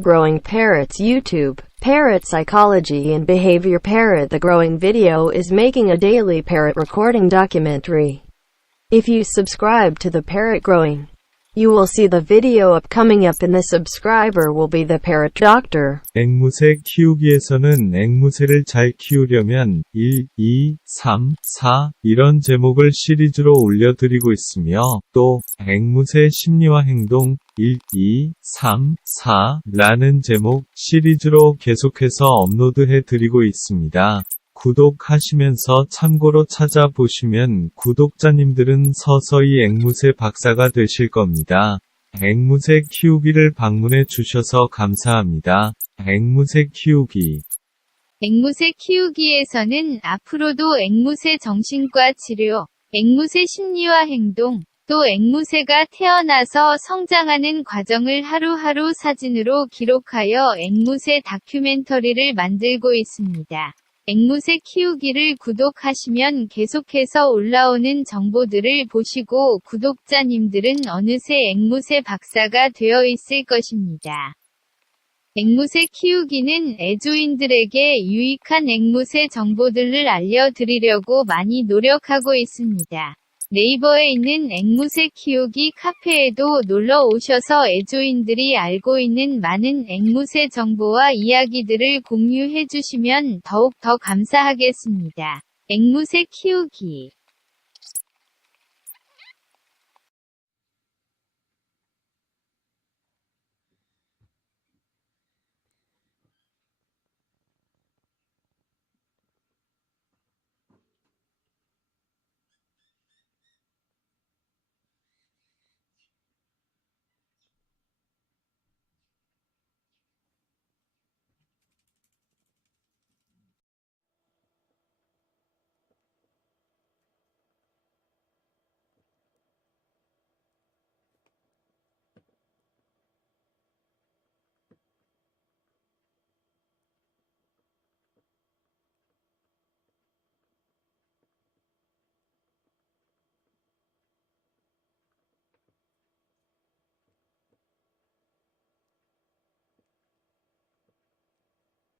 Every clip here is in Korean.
Growing Parrots YouTube. Parrot Psychology and Behavior Parrot The growing video is making a daily parrot recording documentary. If you subscribe to the Parrot Growing, you will see the video up coming up and the subscriber will be the Parrot Doctor. 앵무새 키우기에서는 앵무새를 잘 키우려면 1, 2, 3, 4 이런 제목을 시리즈로 올려드리고 있으며 또 앵무새 심리와 행동 1, 2, 3, 4 라는 제목 시리즈로 계속해서 업로드해 드리고 있습니다. 구독하시면서 참고로 찾아보시면 구독자님들은 서서히 앵무새 박사가 되실 겁니다. 앵무새 키우기를 방문해 주셔서 감사합니다. 앵무새 키우기 앵무새 키우기에서는 앞으로도 앵무새 정신과 치료, 앵무새 심리와 행동, 또 앵무새가 태어나서 성장하는 과정을 하루하루 사진으로 기록하여 앵무새 다큐멘터리를 만들고 있습니다. 앵무새 키우기를 구독하시면 계속해서 올라오는 정보들을 보시고 구독자님들은 어느새 앵무새 박사가 되어 있을 것입니다. 앵무새 키우기는 애조인들에게 유익한 앵무새 정보들을 알려드리려고 많이 노력하고 있습니다. 네이버에 있는 앵무새 키우기 카페에도 놀러 오셔서 애조인들이 알고 있는 많은 앵무새 정보와 이야기들을 공유해 주시면 더욱 더 감사하겠습니다. 앵무새 키우기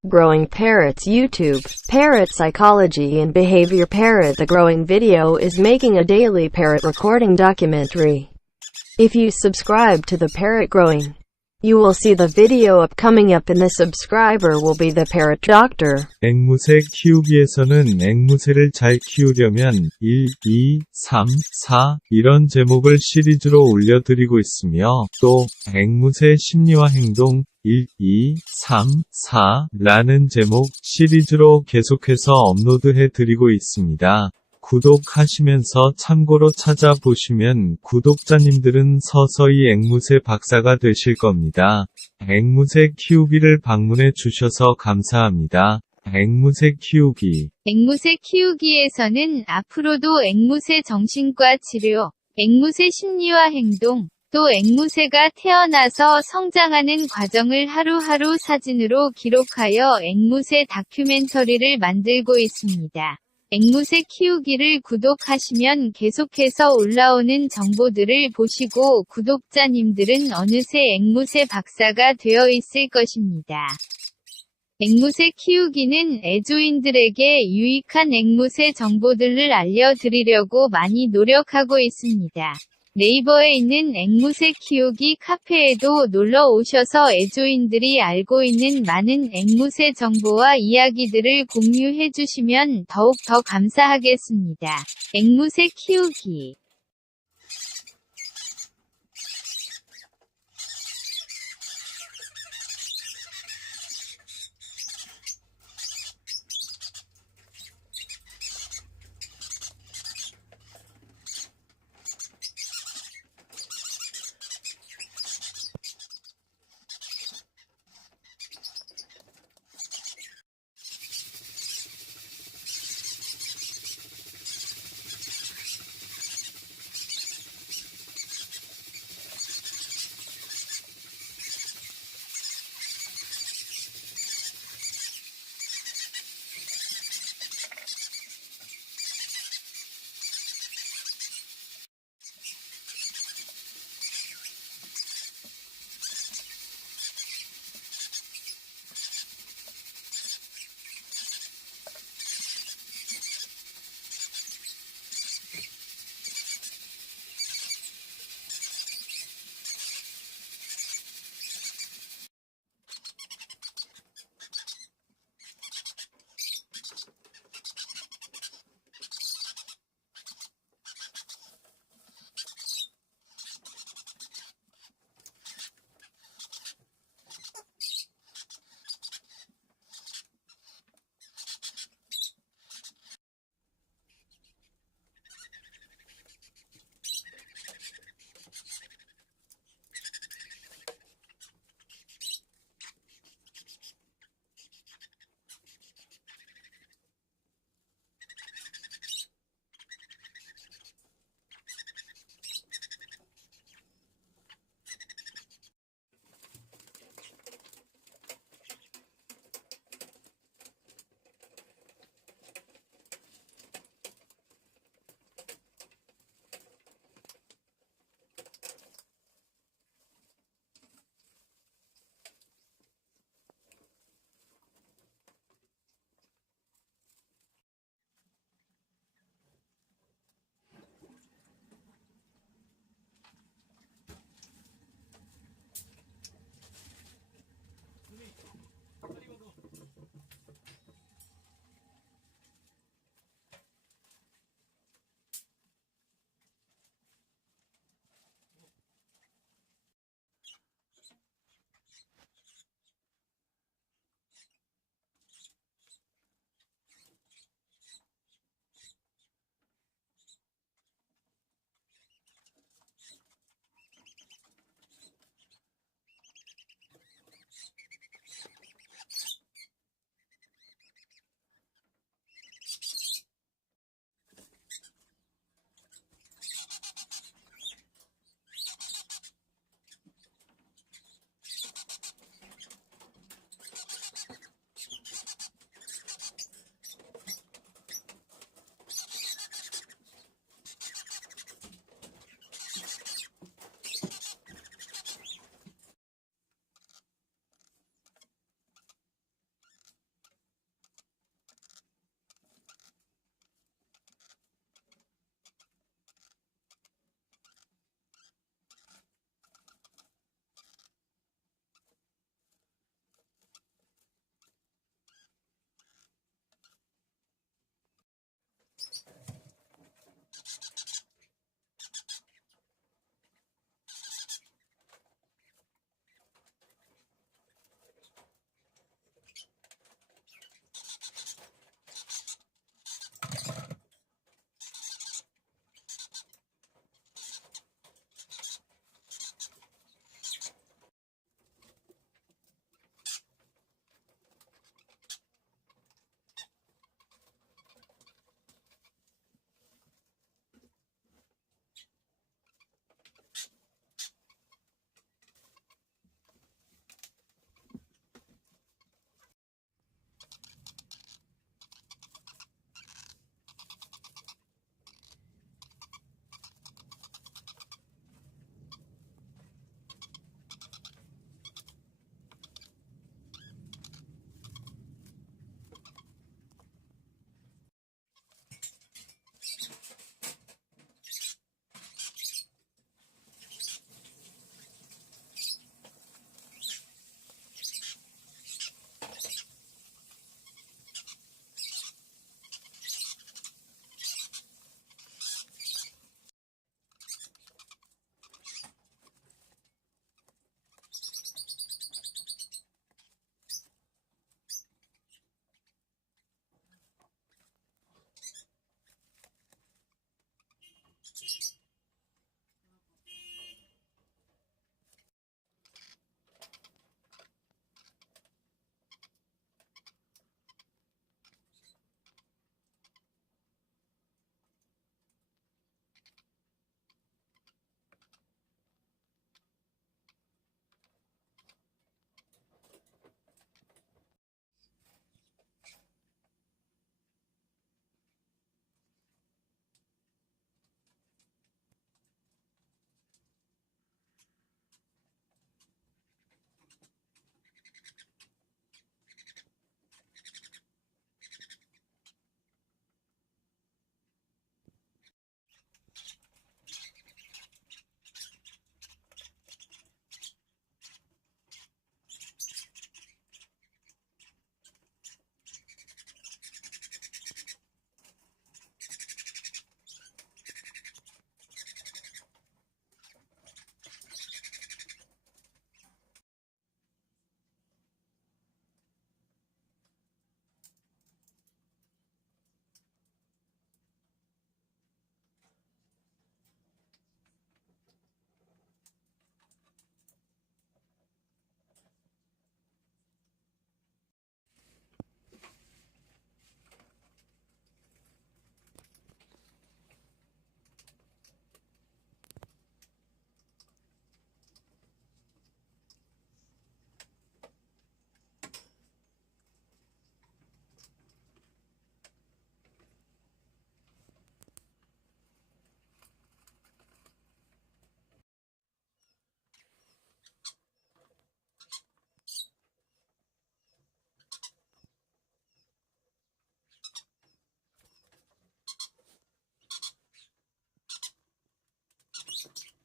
Growing Parrots YouTube. Parrot Psychology and Behavior Parrot The growing video is making a daily parrot recording documentary. If you subscribe to the Parrot Growing, you will see the video up coming up and the subscriber will be the Parrot Doctor. 앵무새 키우기에서는 앵무새를 잘 키우려면 1, 2, 3, 4 이런 제목을 시리즈로 올려드리고 있으며 또 앵무새 심리와 행동 1, 2, 3, 4 라는 제목 시리즈로 계속해서 업로드해 드리고 있습니다. 구독하시면서 참고로 찾아보시면 구독자님들은 서서히 앵무새 박사가 되실 겁니다. 앵무새 키우기를 방문해 주셔서 감사합니다. 앵무새 키우기 앵무새 키우기에서는 앞으로도 앵무새 정신과 치료, 앵무새 심리와 행동, 또 앵무새가 태어나서 성장하는 과정을 하루하루 사진으로 기록하여 앵무새 다큐멘터리를 만들고 있습니다. 앵무새 키우기를 구독하시면 계속해서 올라오는 정보들을 보시고 구독자님들은 어느새 앵무새 박사가 되어 있을 것입니다. 앵무새 키우기는 애조인들에게 유익한 앵무새 정보들을 알려드리려고 많이 노력하고 있습니다. 네이버에 있는 앵무새 키우기 카페에도 놀러 오셔서 애조인들이 알고 있는 많은 앵무새 정보와 이야기들을 공유해 주시면 더욱 더 감사하겠습니다. 앵무새 키우기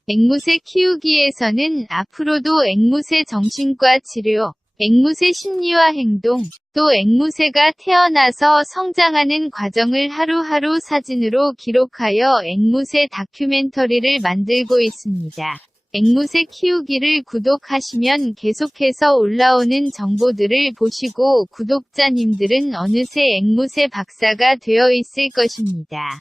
앵무새 키우기에서는 앞으로도 앵무새 정신과 치료, 앵무새 심리와 행동, 또 앵무새가 태어나서 성장하는 과정을 하루하루 사진으로 기록하여 앵무새 다큐멘터리를 만들고 있습니다. 앵무새 키우기를 구독하시면 계속해서 올라오는 정보들을 보시고 구독자님들은 어느새 앵무새 박사가 되어 있을 것입니다.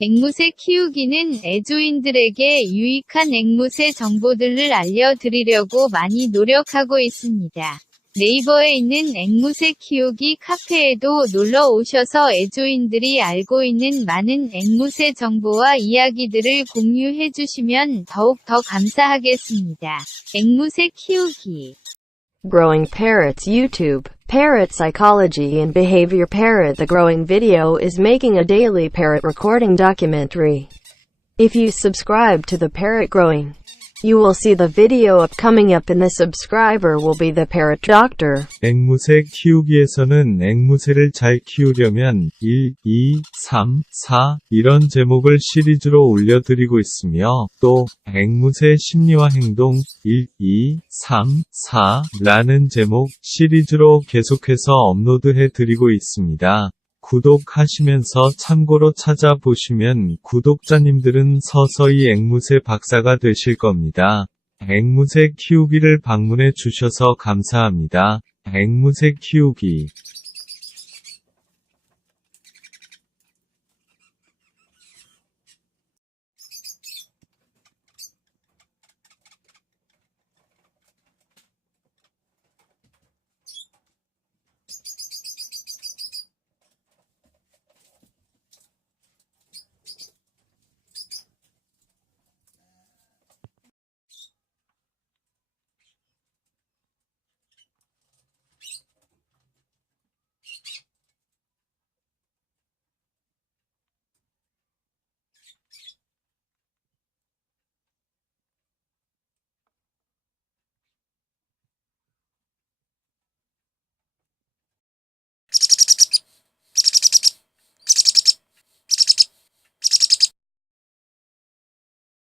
앵무새 키우기는 애조인들에게 유익한 앵무새 정보들을 알려드리려고 많이 노력하고 있습니다. 네이버에 있는 앵무새 키우기 카페에도 놀러 오셔서 애조인들이 알고 있는 많은 앵무새 정보와 이야기들을 공유해 주시면 더욱 더 감사하겠습니다. 앵무새 키우기 Growing Parrots YouTube, Parrot Psychology and Behavior Parrot The Growing Video is making a daily parrot recording documentary. If you subscribe to the Parrot Growing, you will see the video up coming up and the subscriber will be the Parrot Doctor. 앵무새 키우기에서는 앵무새를 잘 키우려면 1, 2, 3, 4 이런 제목을 시리즈로 올려드리고 있으며 또 앵무새 심리와 행동 1, 2, 3, 4 라는 제목 시리즈로 계속해서 업로드해 드리고 있습니다. 구독하시면서 참고로 찾아보시면 구독자님들은 서서히 앵무새 박사가 되실 겁니다. 앵무새 키우기를 방문해 주셔서 감사합니다. 앵무새 키우기